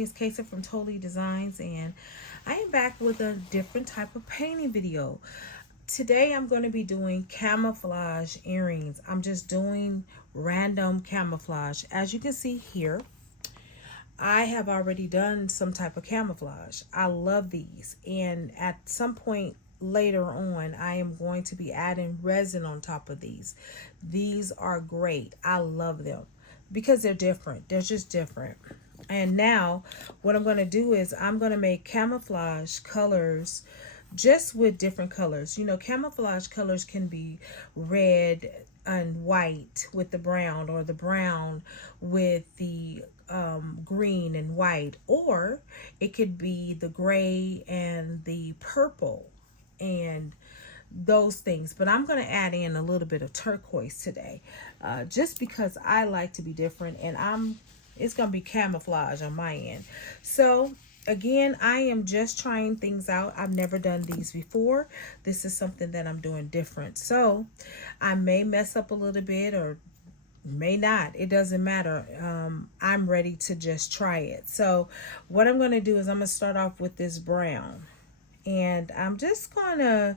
everybody, it's Casey from Tolee Dezigns, and I am back with a different type of painting video. Today I'm going to be doing camouflage earrings. I'm just doing random camouflage. As you can see here, I have already done some type of camouflage. I love these, and at some point later on I am going to be adding resin on top of these. These are great. I love them because they're different. They're just different. And now what I'm going to do is I'm going to make camouflage colors just with different colors. You know, camouflage colors can be red and white with the brown, or the brown with the green and white, or it could be the gray and the purple and those things. But I'm going to add in a little bit of turquoise today, just because I like to be different, and it's going to be camouflage on my end. So again, I am just trying things out. I've never done these before. This is something that I'm doing different. So I may mess up a little bit or may not. It doesn't matter. I'm ready to just try it. So what I'm going to do is I'm going to start off with this brown. And I'm just going to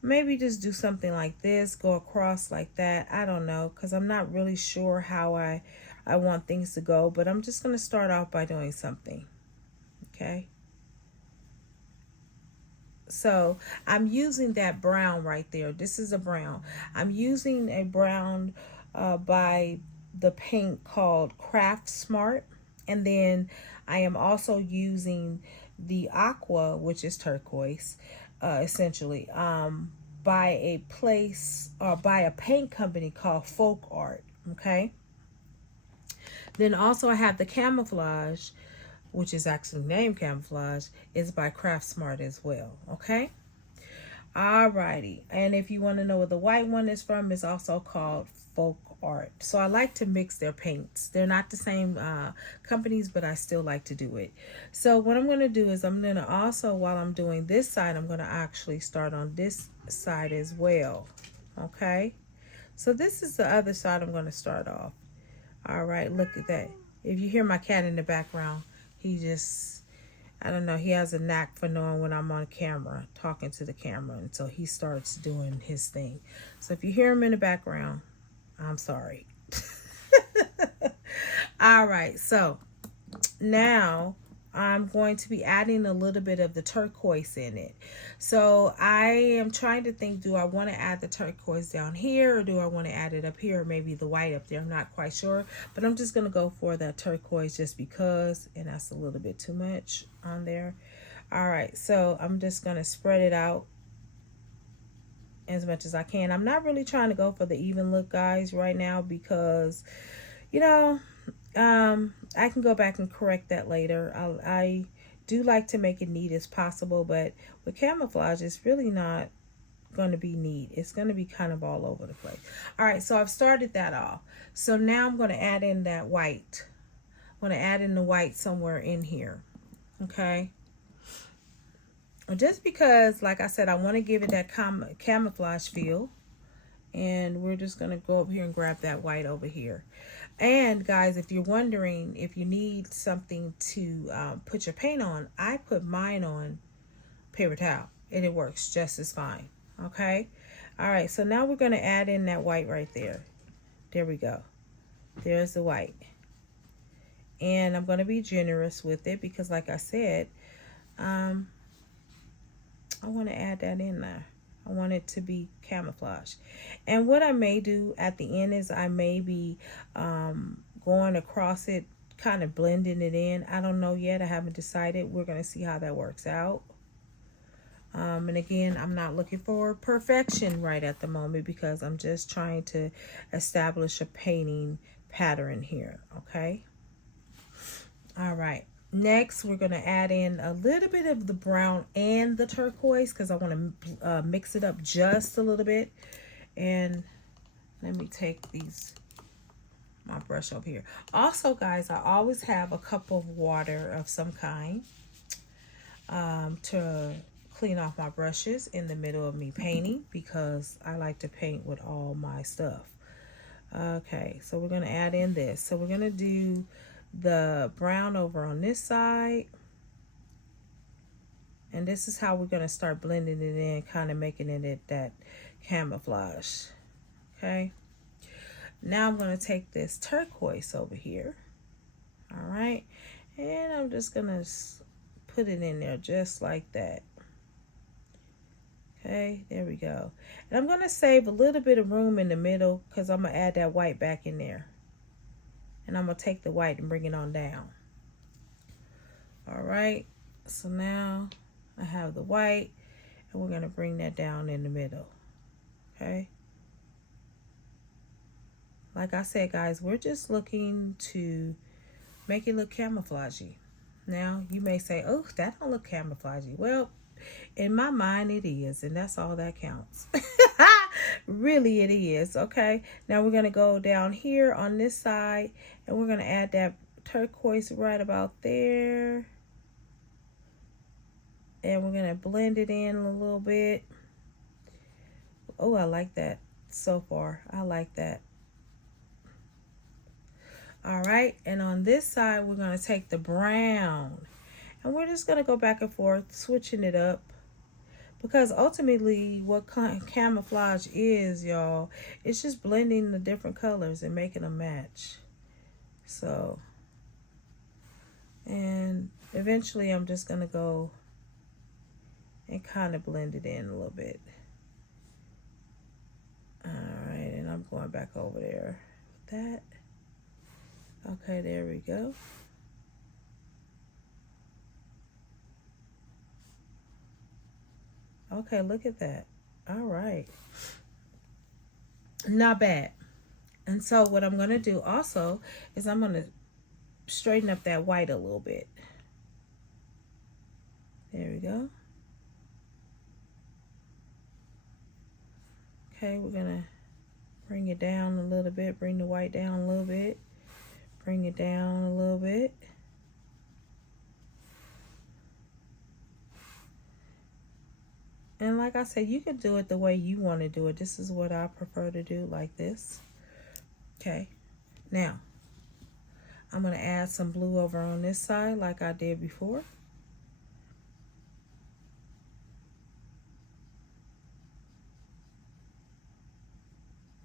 maybe just do something like this, go across like that. I don't know, because I'm not really sure how I want things to go. But I'm just going to start off by doing something. Okay. So I'm using that brown right there. This is a brown. I'm using a brown by the paint called Craft Smart. And then I am also using the aqua, which is turquoise, essentially, by a place or by a paint company called Folk Art. Okay. Then also I have the camouflage, which is actually named camouflage, is by Craft Smart as well. Okay. Alrighty. And if you want to know where the white one is from, it's also called Folk Art. So I like to mix their paints. They're not the same companies, but I still like to do it. So what I'm going to do is I'm going to also, while I'm doing this side, I'm going to actually start on this side as well. Okay. So this is the other side I'm going to start off. All right. Look at that. If you hear my cat in the background, he just, I don't know, he has a knack for knowing when I'm on camera, talking to the camera, and so he starts doing his thing. So if you hear him in the background, I'm sorry. All right, so now I'm going to be adding a little bit of the turquoise in it. So I am trying to think, do I want to add the turquoise down here, or do I want to add it up here, or maybe the white up there? I'm not quite sure, but I'm just going to go for that turquoise just because, and that's a little bit too much on there. All right, so I'm just going to spread it out as much as I can. I'm not really trying to go for the even look, guys, right now, because, you know, I can go back and correct that later. I do like to make it neat as possible, but with camouflage, it's really not going to be neat. It's going to be kind of all over the place. All right, so I've started that off. So now I'm going to add in that white. I'm going to add in the white somewhere in here. Okay. Just because, like I said, I want to give it that camouflage feel. And we're just going to go up here and grab that white over here. And guys, if you're wondering if you need something to put your paint on, I put mine on paper towel and it works just as fine. Okay. All right. So now we're going to add in that white right there. There we go. There's the white. And I'm going to be generous with it because, like I said, I want to add that in there. I want it to be camouflage. And what I may do at the end is I may be going across it, kind of blending it in. I don't know yet. I haven't decided. We're going to see how that works out. And again, I'm not looking for perfection right at the moment because I'm just trying to establish a painting pattern here. Okay. All right. Next, we're going to add in a little bit of the brown and the turquoise because I want to mix it up just a little bit. And let me take my brush over here. Also, guys, I always have a cup of water of some kind to clean off my brushes in the middle of me painting because I like to paint with all my stuff. Okay, so we're going to add in this. So we're going to do the brown over on this side. And this is how we're going to start blending it in, kind of making it that camouflage. Okay. Now I'm going to take this turquoise over here. All right. And I'm just going to put it in there just like that. Okay, there we go. And I'm going to save a little bit of room in the middle because I'm going to add that white back in there. And I'm going to take the white and bring it on down. All right, so now I have the white and we're going to bring that down in the middle. Okay. Like I said, guys, we're just looking to make it look camouflagey. Now, you may say, oh, that don't look camouflagey. Well, in my mind, it is, and that's all that counts. Really, it is. Okay, now we're going to go down here on this side, and we're going to add that turquoise right about there. And we're going to blend it in a little bit. Oh, I like that so far. I like that. All right, and on this side, we're going to take the brown. And we're just going to go back and forth, switching it up. Because ultimately, what camouflage is, y'all, it's just blending the different colors and making them match. So, and eventually I'm just going to go and kind of blend it in a little bit. All right, and I'm going back over there with that. Okay, there we go. Okay, look at that. All right. Not bad. And so what I'm going to do also is I'm going to straighten up that white a little bit. There we go. Okay, we're going to bring it down a little bit. Bring the white down a little bit. Bring it down a little bit. And like I said, you can do it the way you want to do it. This is what I prefer to do, like this. Okay. Now, I'm going to add some blue over on this side like I did before.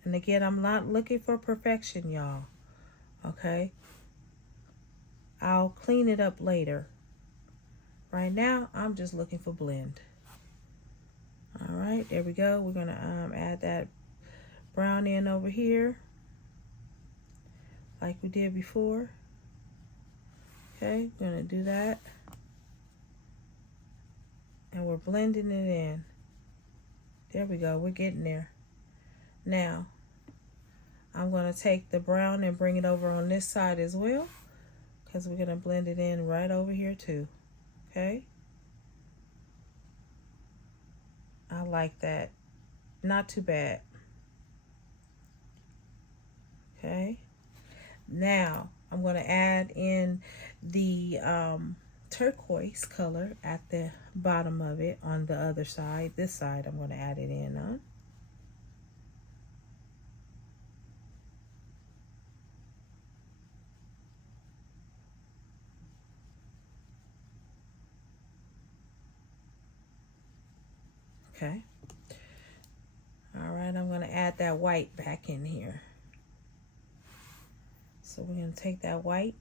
And again, I'm not looking for perfection, y'all. Okay? I'll clean it up later. Right now, I'm just looking for blend. All right, there we go. We're going to add that brown in over here like we did before. Okay, we're going to do that. And we're blending it in. There we go. We're getting there. Now, I'm going to take the brown and bring it over on this side as well, because we're going to blend it in right over here too. Okay. I like that. Not too bad. Okay. Now, I'm going to add in the turquoise color at the bottom of it on the other side. This side, I'm going to add it in on. Okay. All right, I'm going to add that white back in here. So we're going to take that white.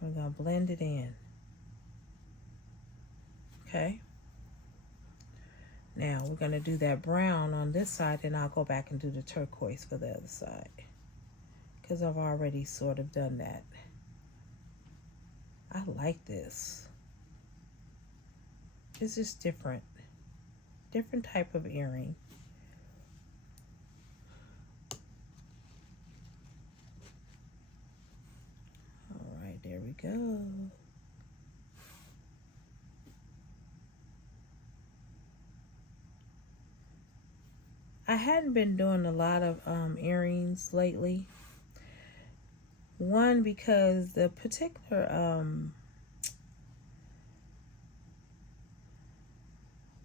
We're going to blend it in. Okay. Now we're going to do that brown on this side, and I'll go back and do the turquoise for the other side, because I've already sort of done that. I like this. It's just different. Different type of earring. All right, there we go. I hadn't been doing a lot of earrings lately. One, because the particular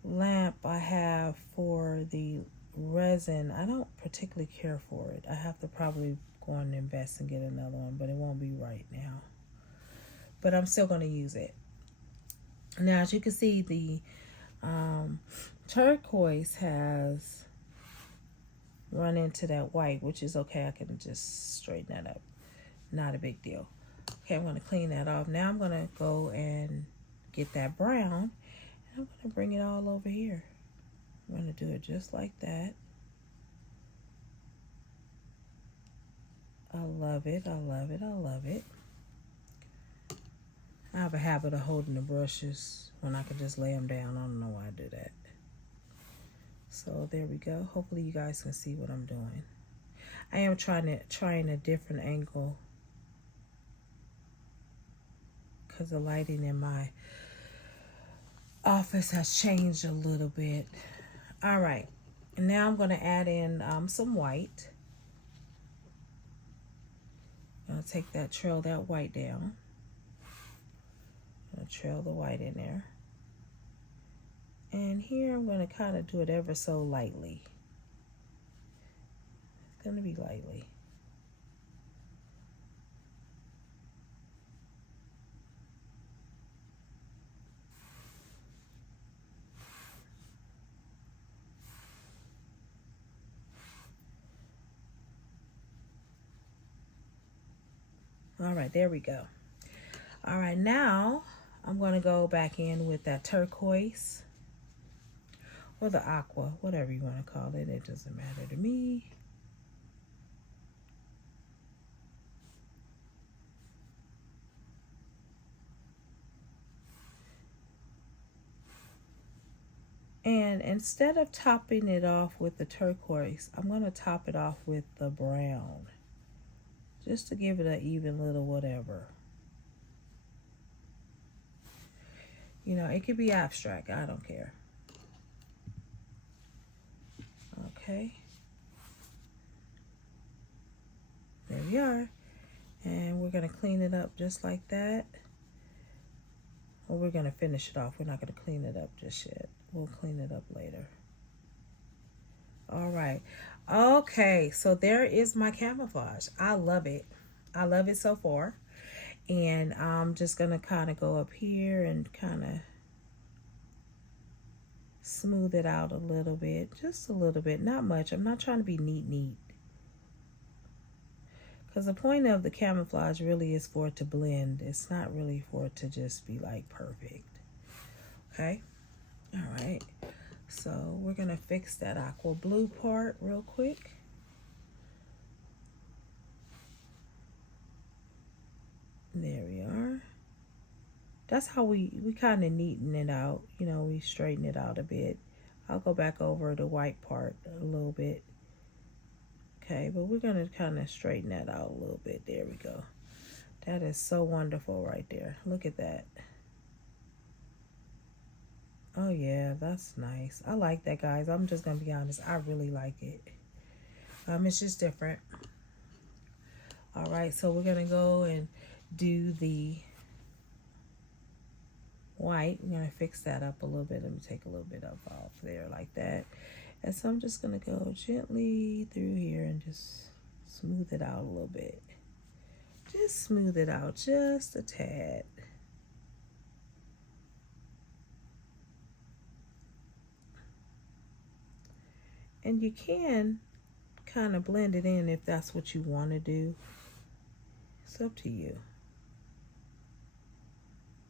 lamp I have for the resin, I don't particularly care for it. I have to probably go and invest and get another one, but it won't be right now. But I'm still going to use it. Now, as you can see, the turquoise has run into that white, which is okay. I can just straighten that up. Not a big deal. Okay, I'm going to clean that off. Now I'm going to go and get that brown. And I'm going to bring it all over here. I'm going to do it just like that. I love it. I love it. I love it. I have a habit of holding the brushes when I can just lay them down. I don't know why I do that. So there we go. Hopefully you guys can see what I'm doing. I am trying a different angle because the lighting in my office has changed a little bit. All right, and now I'm going to add in some white. I'm going to take that, trail that white down. I'm going to trail the white in there. And here I'm going to kind of do it ever so lightly. It's going to be lightly. All right, there we go. All right, now I'm going to go back in with that turquoise or the aqua, whatever you want to call it. It doesn't matter to me. And instead of topping it off with the turquoise, I'm going to top it off with the brown, just to give it an even little whatever. You know, it could be abstract. I don't care. Okay. There we are. And we're going to clean it up just like that. Or we're going to finish it off. We're not going to clean it up just yet. We'll clean it up later. All right. Okay, so there is my camouflage. I love it. I love it so far. And I'm just going to kind of go up here and kind of smooth it out a little bit. Just a little bit. Not much. I'm not trying to be neat. Because the point of the camouflage really is for it to blend. It's not really for it to just be like perfect. Okay? All right. So we're going to fix that aqua blue part real quick. There we are. That's how we kind of neaten it out. You know, we straighten it out a bit. I'll go back over the white part a little bit. Okay, but we're going to kind of straighten that out a little bit. There we go. That is so wonderful right there. Look at that. Oh, yeah, that's nice. I like that, guys. I'm just going to be honest. I really like it. It's just different. All right, so we're going to go and do the white. We're going to fix that up a little bit. Let me take a little bit up off there like that. And so I'm just going to go gently through here and just smooth it out a little bit. Just smooth it out just a tad. And you can kind of blend it in if that's what you want to do. It's up to you.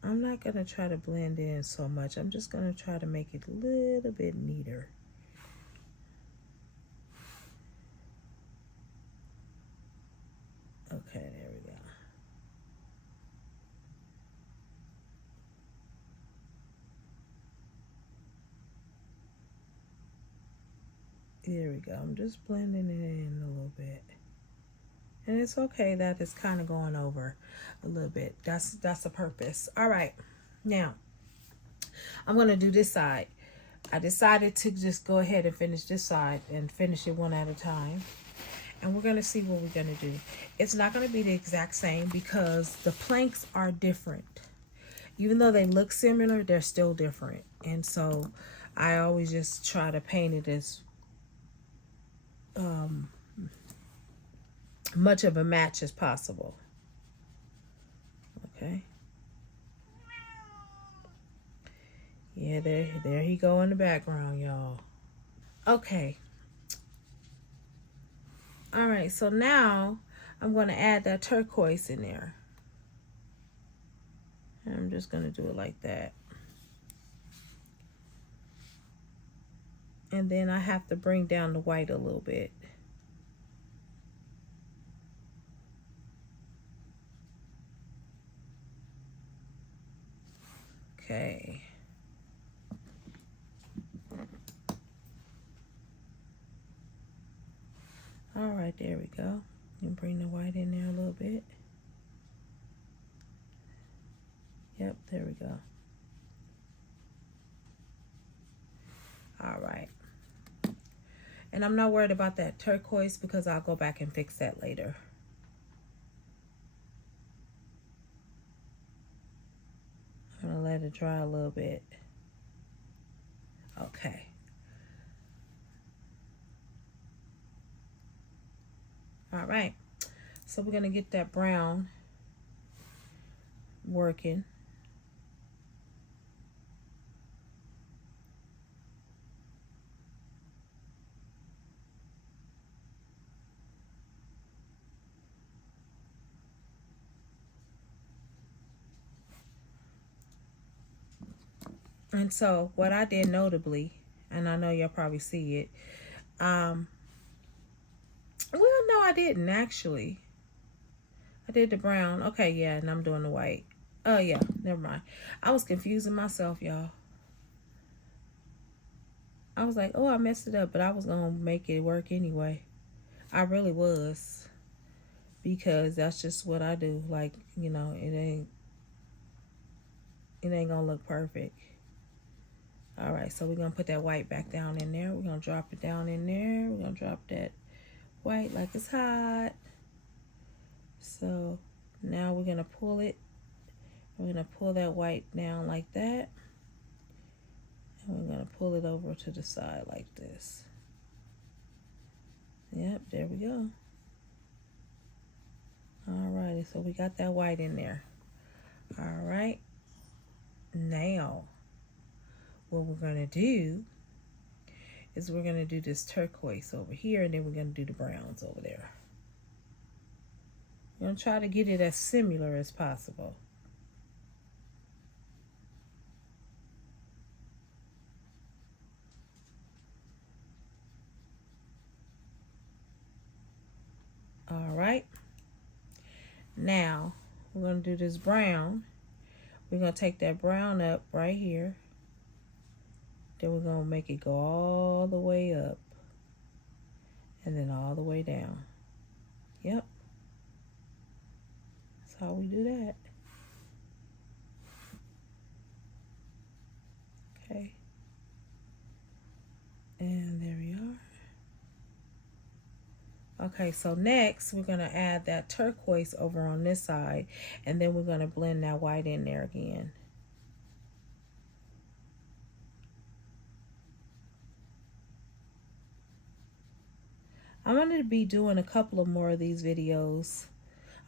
I'm not going to try to blend in so much. I'm just going to try to make it a little bit neater. Okay, there we go. There we go. I'm just blending it in a little bit. And it's okay that it's kind of going over a little bit. That's the purpose. All right. Now, I'm going to do this side. I decided to just go ahead and finish this side and finish it one at a time. And we're going to see what we're going to do. It's not going to be the exact same because the planks are different. Even though they look similar, they're still different. And so I always just try to paint it as much of a match as possible. Okay. Yeah, there he go in the background, y'all. Okay. All right, so now I'm going to add that turquoise in there. And I'm just going to do it like that. And then I have to bring down the white a little bit. Okay. All right, there we go. And bring the white in there a little bit. Yep, there we go. All right. And I'm not worried about that turquoise because I'll go back and fix that later. I'm gonna let it dry a little bit. Okay. All right. So we're gonna get that brown working. And so what I did notably, and I know you'll probably see it, well, no, I didn't actually. I did the brown. Okay, yeah, and I'm doing the white. Oh, yeah, never mind. I was confusing myself, y'all. I was like, oh, I messed it up, but I was going to make it work anyway. I really was. Because that's just what I do. Like, you know, it ain't going to look perfect. All right, so we're going to put that white back down in there. We're going to drop it down in there. We're going to drop that white like it's hot. So now we're going to pull it. We're going to pull that white down like that. And we're going to pull it over to the side like this. Yep, there we go. Alrighty, so we got that white in there. Alright. Now, what we're going to do is we're going to do this turquoise over here, and then we're going to do the browns over there. We're going to try to get it as similar as possible. Alright. Now, we're going to do this brown. We're going to take that brown up right here. Then we're going to make it go all the way up. And then all the way down. Yep. That's how we do that. Okay. And there we are. Okay, so next we're going to add that turquoise over on this side. And then we're going to blend that white in there again. I'm going to be doing a couple of more of these videos.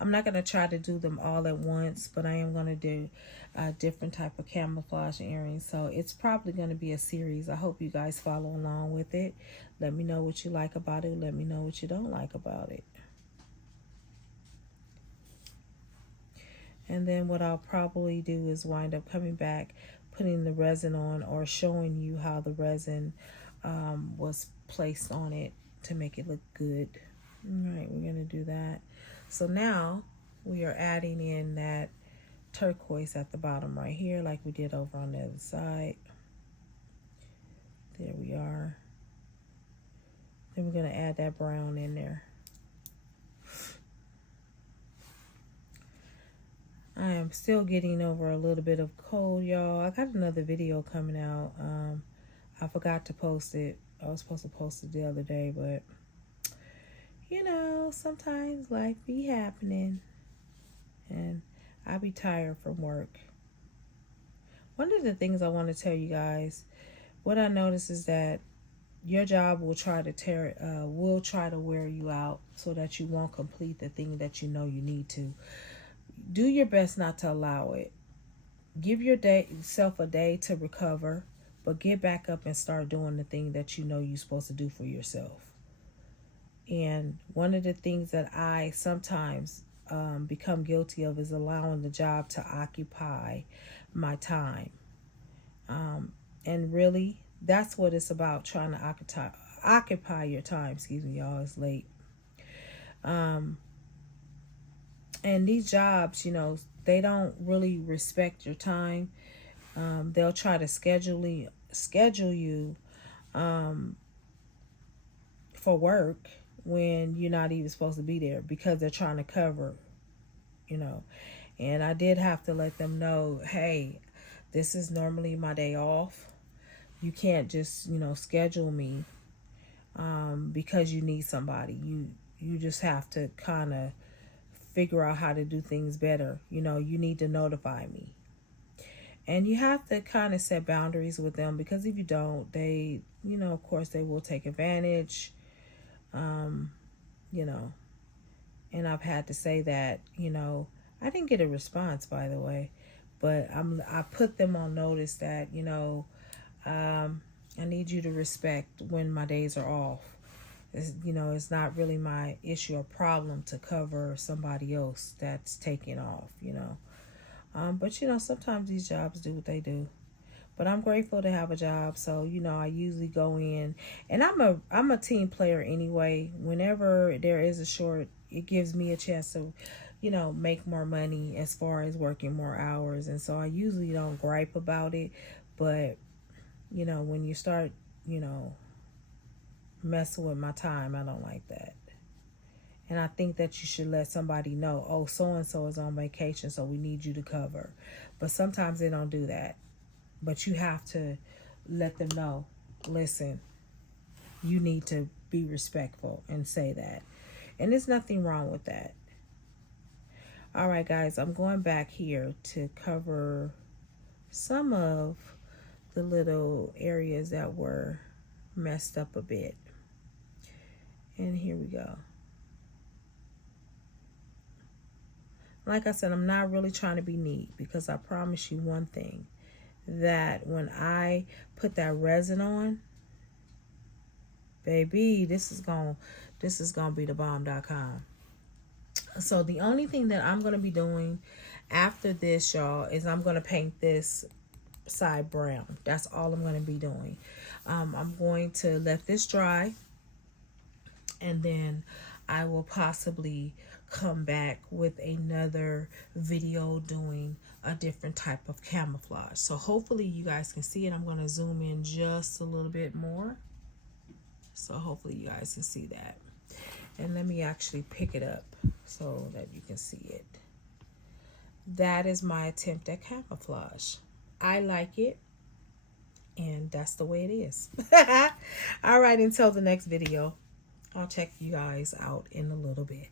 I'm not going to try to do them all at once, but I am going to do a different type of camouflage earrings. So it's probably going to be a series. I hope you guys follow along with it. Let me know what you like about it. Let me know what you don't like about it. And then what I'll probably do is wind up coming back, putting the resin on, or showing you how the resin was placed on it to make it look good. All right, we're going to do that. So now we are adding in that turquoise at the bottom right here like we did over on the other side. There we are. Then we're going to add that brown in there. I am still getting over a little bit of cold, y'all. I got another video coming out. I forgot to post it. I was supposed to post it the other day, but you know, sometimes life be happening and I be tired from work. One of the things I want to tell you guys, what I noticed is that your job will try to wear you out so that you won't complete the thing that you know you need to. Do your best not to allow it. Give yourself a day to recover, but get back up and start doing the thing that you know you're supposed to do for yourself. And one of the things that I sometimes become guilty of is allowing the job to occupy my time. And really, that's what it's about, trying to occupy your time. Excuse me, y'all, it's late. And these jobs, you know, they don't really respect your time. They'll try to schedule you for work when you're not even supposed to be there because they're trying to cover, you know. And I did have to let them know, hey, this is normally my day off. You can't just, you know, schedule me because you need somebody. You just have to kind of figure out how to do things better. You know, you need to notify me. And you have to kind of set boundaries with them, because if you don't, they, you know, of course they will take advantage. You know, and I've had to say that, you know, I didn't get a response, by the way, but I put them on notice that, you know, I need you to respect when my days are off. You know, it's not really my issue or problem to cover somebody else that's taking off, you know. But, you know, sometimes these jobs do what they do. But I'm grateful to have a job. So, you know, I usually go in, and I'm a team player anyway. Whenever there is a short, it gives me a chance to, you know, make more money as far as working more hours. And so I usually don't gripe about it. But, you know, when you start, you know, messing with my time, I don't like that. And I think that you should let somebody know, oh, so-and-so is on vacation, so we need you to cover. But sometimes they don't do that. But you have to let them know, listen, you need to be respectful and say that. And there's nothing wrong with that. All right, guys, I'm going back here to cover some of the little areas that were messed up a bit. And here we go. Like I said, I'm not really trying to be neat, because I promise you one thing, that when I put that resin on, baby, this is gonna be the bomb.com. So the only thing that I'm gonna be doing after this, y'all, is I'm gonna paint this side brown. That's all I'm gonna be doing. I'm going to let this dry, and then I will possibly come back with another video doing a different type of camouflage. So hopefully you guys can see it. I'm going to zoom in just a little bit more, so hopefully you guys can see that. And let me actually pick it up so that you can see it. That is my attempt at camouflage. I like it, and that's the way it is. All right, until the next video, I'll check you guys out in a little bit.